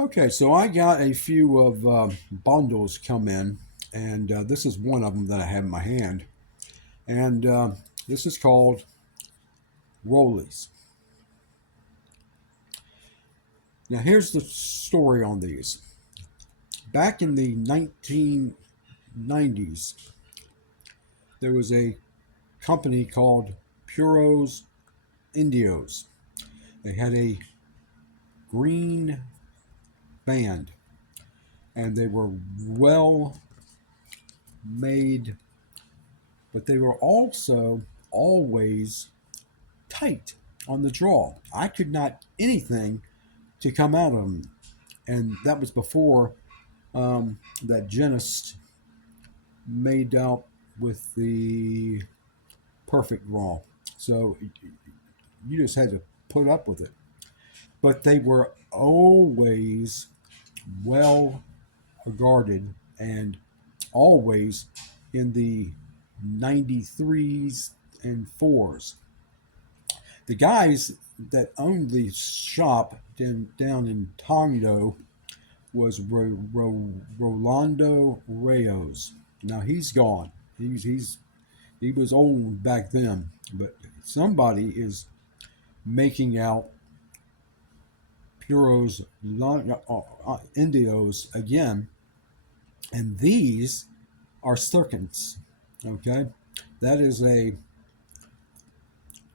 Okay, so I got a few of bundles come in, and this is one of them that I have in my hand. And this is called Rollies. Now, here's the story on these. Back in the 1990s, there was a company called Puros Indios. They had a green band, and they were well made, but they were also always tight on the draw. I could not anything to come out of them, and that was before that Genist made out with the perfect raw. So you just had to put up with it. But they were always well guarded and always in the 93s and 4s. The guys that owned the shop down in Tondo was Rolando Reyes. Now he's gone. He was old back then, but somebody is making out Puros Indios again, and these are circuits. Okay, that is a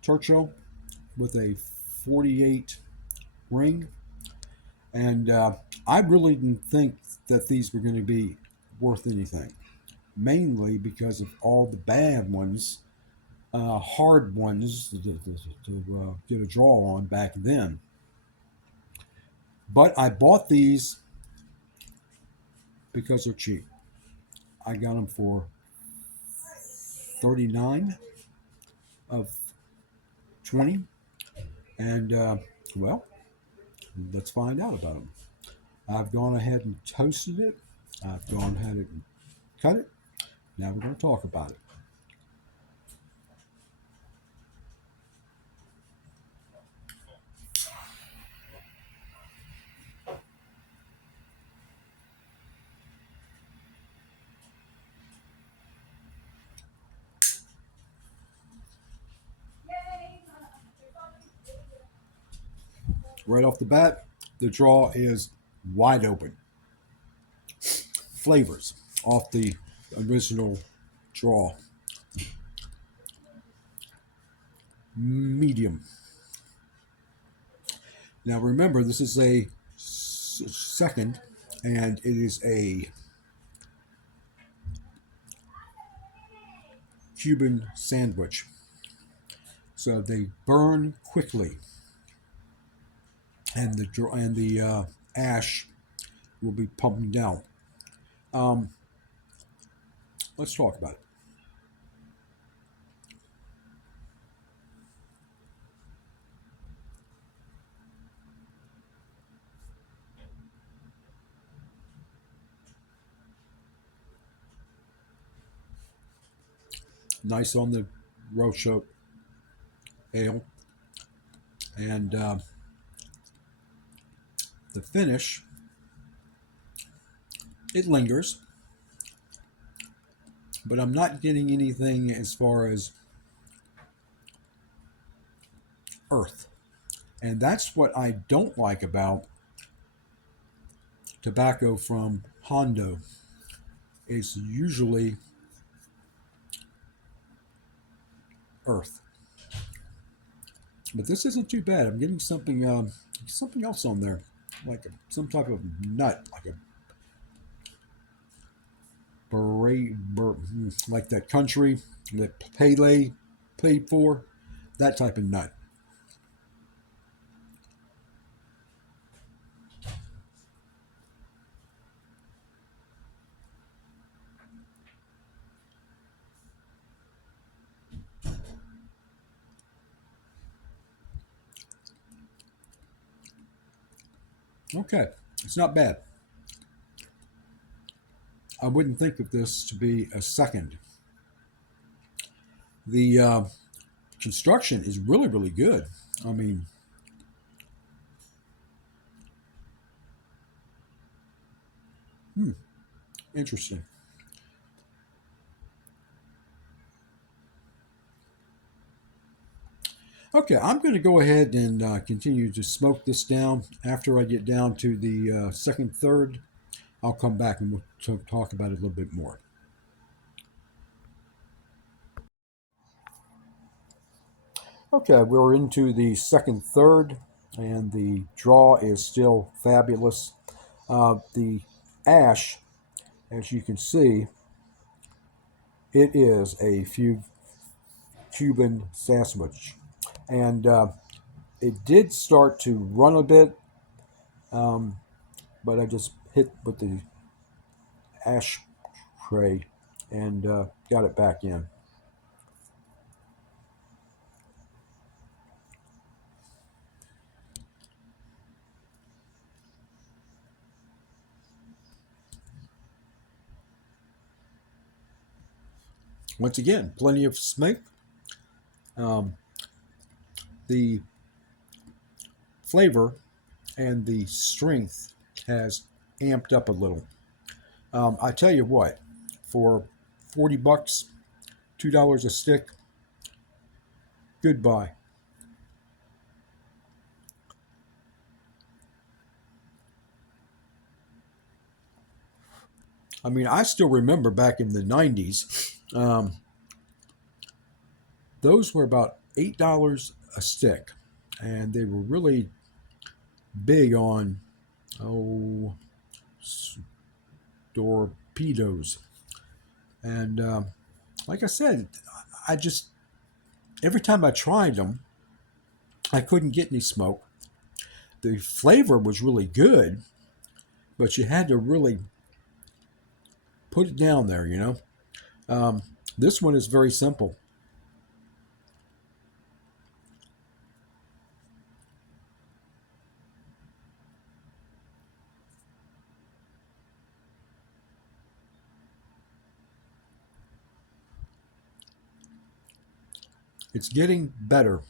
Churchill with a 48 ring, and I really didn't think that these were going to be worth anything, mainly because of all the bad ones, hard ones to get a draw on back then. But I bought these because they're cheap. I got them for 39 of 20, and well, let's find out about them. I've gone ahead and toasted it. I've gone ahead and cut it. Now we're going to talk about it. Right off the bat, the draw is wide open. Flavors off the original draw. Medium. Now remember, this is a second, and it is a Cuban sandwich. So they burn quickly, and the ash will be pumping down. Um, let's talk about it. Nice on the Roche ale, and the finish, it lingers, but I'm not getting anything as far as earth. And that's what I don't like about tobacco from Hondo. Is usually earth. But this isn't too bad. I'm getting something else on there, like some type of nut, like a like that country that Pele played for, that type of nut. Okay, it's not bad. I wouldn't think of this to be a second. The construction is really, really good. I mean, Interesting. Okay, I'm going to go ahead and continue to smoke this down. After I get down to the second third, I'll come back and we'll talk about it a little bit more. Okay, we're into the second third, and the draw is still fabulous. The ash, as you can see, it is a few Cuban sandwich, and it did start to run a bit, um, but I just hit with the ash tray and got it back in. Once again, plenty of smoke. Um, the flavor and the strength has amped up a little. I tell you what, for 40 bucks, $2 a stick, goodbye. I mean, I still remember back in the 90s, those were about $8 a stick. And they were really big on, oh, torpedoes. And like I said, I just, every time I tried them, I couldn't get any smoke. The flavor was really good, but you had to really put it down there, you know. This one is very simple. It's getting better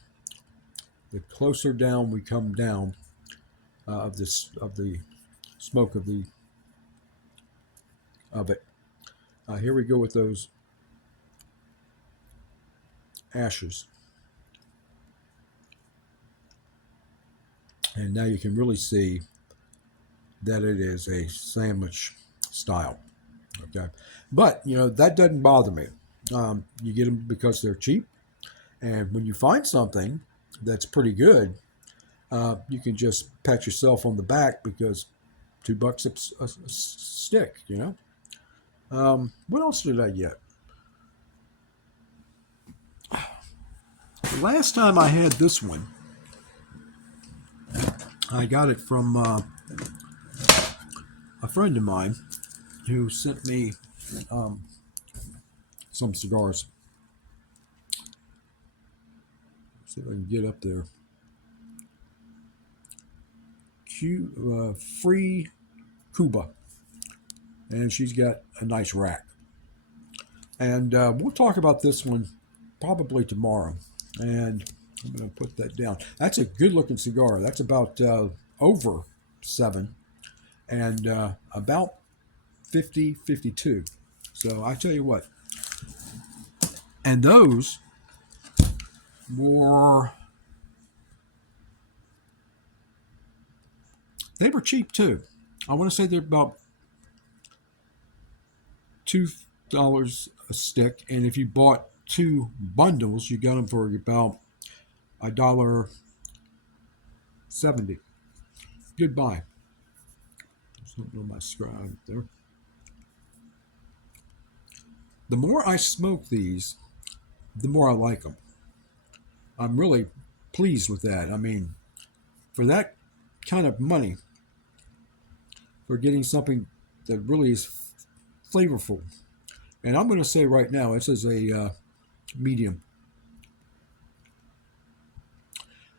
the closer down we come down of the smoke of it. Here we go with those ashes, and now you can really see that it is a sandwich style. Okay, but you know that doesn't bother me. You get them because they're cheap, and when you find something that's pretty good, you can just pat yourself on the back because $2 a stick. You know. What else did I get? The last time I had this one, I got it from a friend of mine who sent me um, some cigars. See if I can get up there. Free Cuba, and she's got a nice rack. And we'll talk about this one probably tomorrow. And I'm going to put that down. That's a good looking cigar. That's about over 7 and about 50, 52. So I tell you what. And those were, they were cheap too. I want to say they're about $2 a stick. And if you bought 2 bundles, you got them for about $1.70. Goodbye. Something on my scribe there. The more I smoke these, the more I like them. I'm really pleased with that. I mean, for that kind of money, for getting something that really is flavorful, and I'm going to say right now, this is a medium.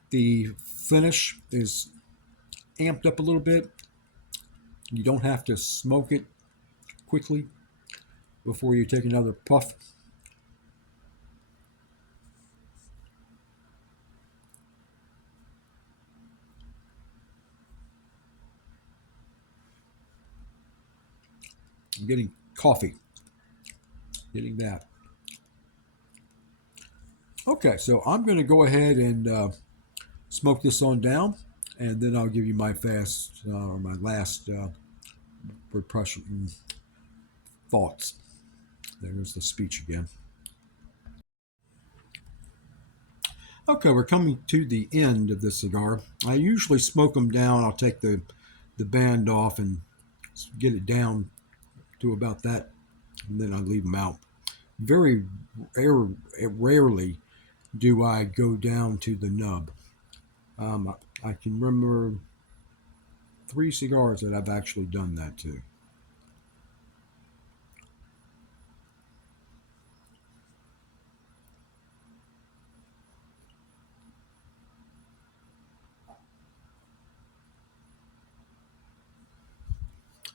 The finish is amped up a little bit. You don't have to smoke it quickly before you take another puff. I'm getting coffee. Getting that. Okay, so I'm going to go ahead and smoke this on down, and then I'll give you my or my last impression thoughts. There's the speech again. Okay, we're coming to the end of this cigar. I usually smoke them down. I'll take the band off and get it down to about that, and then I leave them out. Very rarely do I go down to the nub. I can remember 3 cigars that I've actually done that to.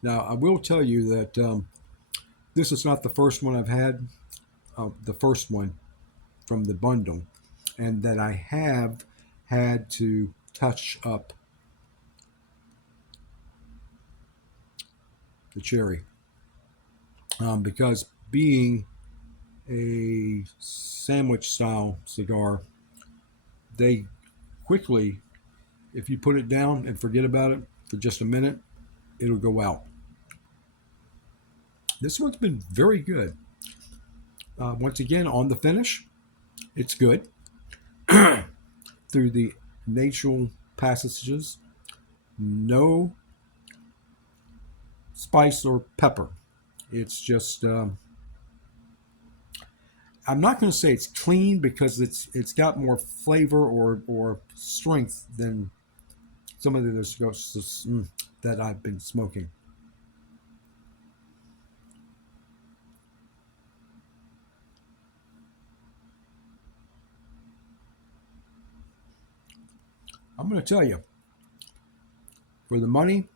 Now, I will tell you that this is not the first one I've had, the first one from the bundle, and that I have had to touch up the cherry because being a sandwich style cigar, they quickly, if you put it down and forget about it for just a minute, it'll go out. This one's been very good. Once again, on the finish, it's good. Through the natural passages, no spice or pepper. It's just, I'm not going to say it's clean because it's got more flavor or strength than some of the other cigars that I've been smoking. I'm going to tell you, for the money,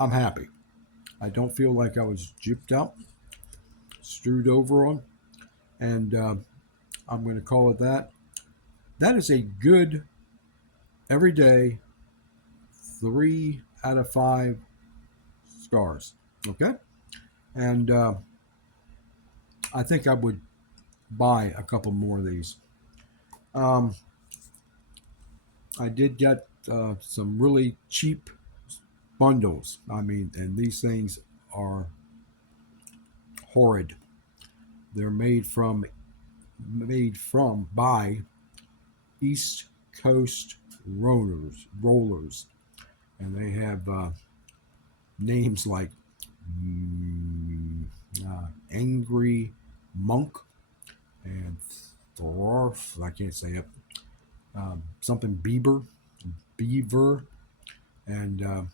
I'm happy. I don't feel like I was gypped out, screwed over on, and I'm going to call it that. That is a good, everyday 3 out of 5 stars. Okay? And I think I would buy a couple more of these. Um, I did get some really cheap bundles. I mean, and these things are horrid. They're by East Coast rollers, and they have names like Angry Monk and Thorf. I can't say it. Something Beaver, and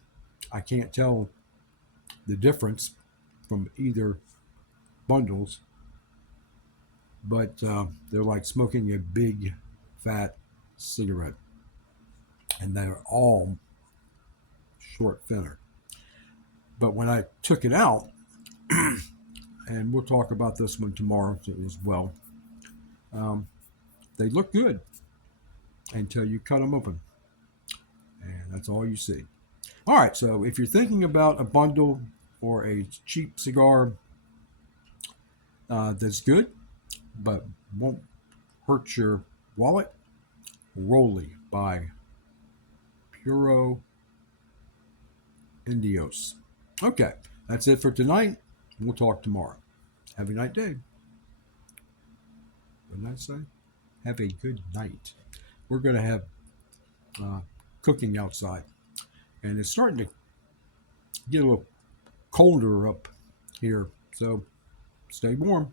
I can't tell the difference from either bundles, but they're like smoking a big fat cigarette, and they're all short thinner. But when I took it out, and we'll talk about this one tomorrow as well, they look good until you cut them open, and that's all you see. All right, so if you're thinking about a bundle or a cheap cigar that's good but won't hurt your wallet, Roly by Puro Indios. Okay, that's it for tonight. We'll talk tomorrow. Have a night day. What did I say? Have a good night. We're going to have cooking outside, and it's starting to get a little colder up here, so stay warm.